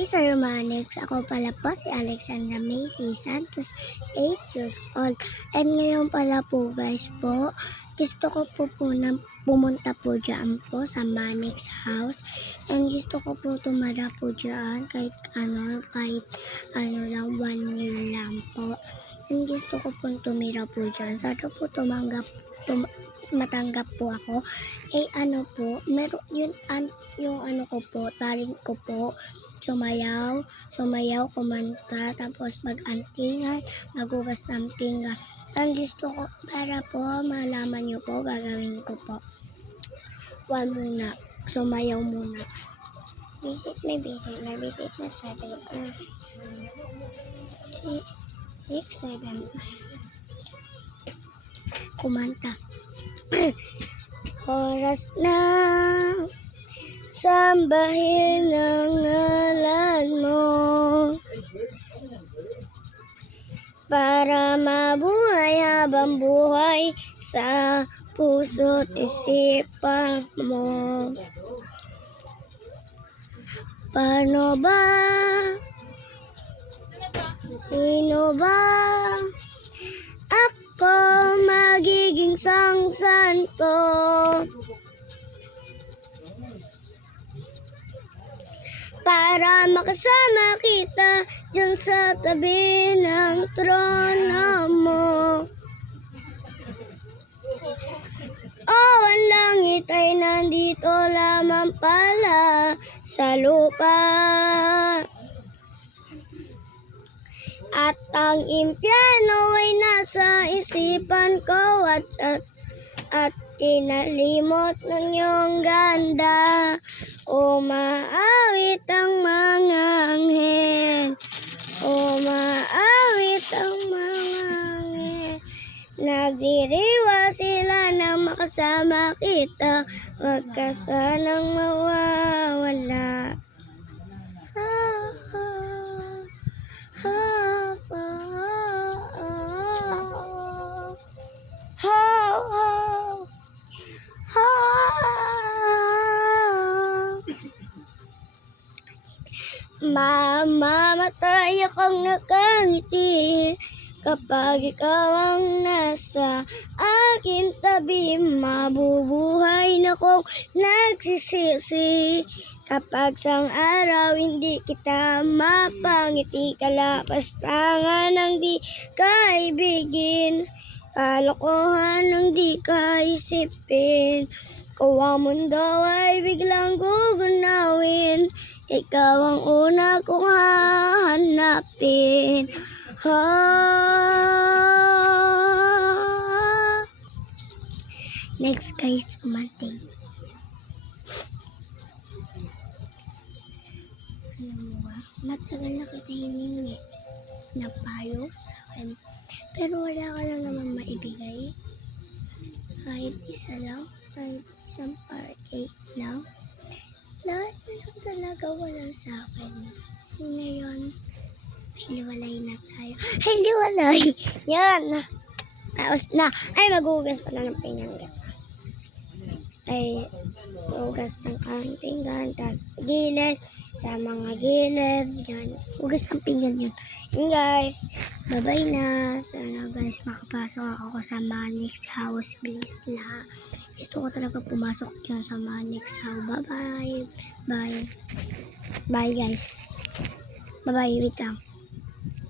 Hi Sir Manix, ako pala po si Alexandra Macy Santos, 8 years old. And ngayon pala po guys po, gusto ko po na pumunta po dyan po sa Manix house. And gusto ko po tumara po dyan kahit ano lang, 1 year lang po. And gusto ko po tumira po dyan. Sana po matanggap po ako. Ano po, meron yun, yung ano ko po, talent ko po, sumayaw, kumanta, tapos mag-antingan, magugas ng pinggan. Ang gusto ko, para po malaman nyo po, gagawin ko po. One muna, sumayaw muna. Visit na 7. 6, 7. Kumanta. Oras na sambahin ang ngalan mo para mabuhay habang buhay sa puso't isipan mo. Paano ba? Sino ba? Ako magiging santo para makasama kita dyan sa tabi ng trono mo. Ang langit ay nandito lamang pala sa lupa. At ang impyerno ay nasa isipan ko at kinalimot ng iyong ganda. Umaawit ang mga anghel, umaawit ang mga anghel. Nagdiriwa sila na makasama kita, wag ka sanang mawawala. Mamamatay akong nakangiti kapag ikaw ang nasa aking tabi. Mabubuhay na kong nagsisisi kapag sang araw hindi kita mapangiti. Kalapastangan ng di kaibigin, kalokohan ng di kaisipin. Kung ang mundo ay biglang gugunawin, ikaw ang una kong hahanapin. Next guys, kumanting. Matagal na kita hiningi na payo sa akin, pero wala ka lang naman maibigay. Kahit isa lang, kahit isang part 8 lang. Lahat na lang talaga wala sa akin. Ngayon, hiliwalay na tayo. Hiliwalay! Yan! Tapos na. Ay, maghugas pa na ng pinggan. Ay, hugas ng aming pinggan. Tapos, gilid. Sa mga gilid. Yan. Hugas ng pinggan yun. Yan guys. Bye-bye na. Sana guys, makapasok ako sa Manix house. Please na. Gusto ko talaga pumasok dyan sa Manix house. Bye-bye. Bye. Bye guys. Bye-bye. Wait lang.